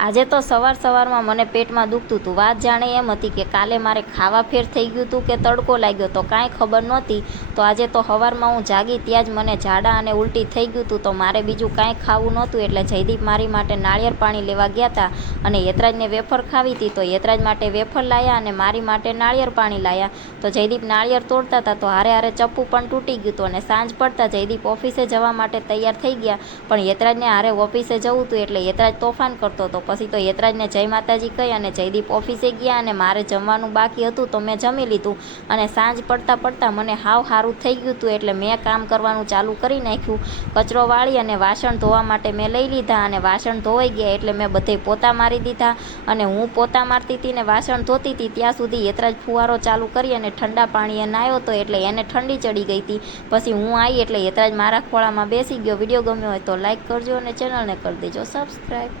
આજે તો સવારમાં મને પેટમાં દુખતું હતું। વાત જાણે એમ હતી કે કાલે મારે ખાવા ફેર થઈ ગયું હતું કે તડકો લાગ્યો તો કાંઈ ખબર નહોતી। તો આજે તો સવારમાં હું જાગી ત્યાં જ મને ઝાડા અને ઉલટી થઈ ગયું હતું। તો મારે બીજું કાંઈ ખાવું નહોતું એટલે જયદીપ મારી માટે નાળિયેર પાણી લેવા ગયા હતા અને યતરાજને વેફર ખાવી હતી તો યતરાજ માટે વેફર લાવ્યા અને મારી માટે નાળિયેર પાણી લાવ્યા। તો જયદીપ નાળિયેર તોડતા હતા તો હારે ચપ્પુ પણ તૂટી ગયું હતું અને સાંજ પડતા જયદીપ ઓફિસે જવા માટે તૈયાર થઈ ગયા। પણ યતરાજને હારે ઓફિસે જવું હતું એટલે યતરાજ તોફાન કરતો હતો। પછી તો યતરાજને જય માતાજી કહી અને જયદીપ ઓફિસે ગયા અને મારે જમવાનું બાકી હતું તો મેં જમી લીધું અને સાંજ પડતા મને હાવ સારું થઈ ગયું હતું એટલે મેં કામ કરવાનું ચાલુ કરી નાખ્યું। કચરો વાળી અને વાસણ ધોવા માટે મેં લઈ લીધા અને વાસણ ધોવાઈ ગયા એટલે મેં બધે પોતા મારી દીધા અને હું પોતા મારતી હતી ને વાસણ ધોતી હતી ત્યાં સુધી યતરાજ ફુવારો ચાલુ કરી અને ઠંડા પાણીએ નાહ્યો હતો એટલે એને ઠંડી ચડી ગઈ હતી। પછી હું આવી એટલે યતરાજ મારા ખોળામાં બેસી ગયો। વિડીયો ગમ્યો હોય તો લાઈક કરજો અને ચેનલને કરી દેજો સબસ્ક્રાઈબ।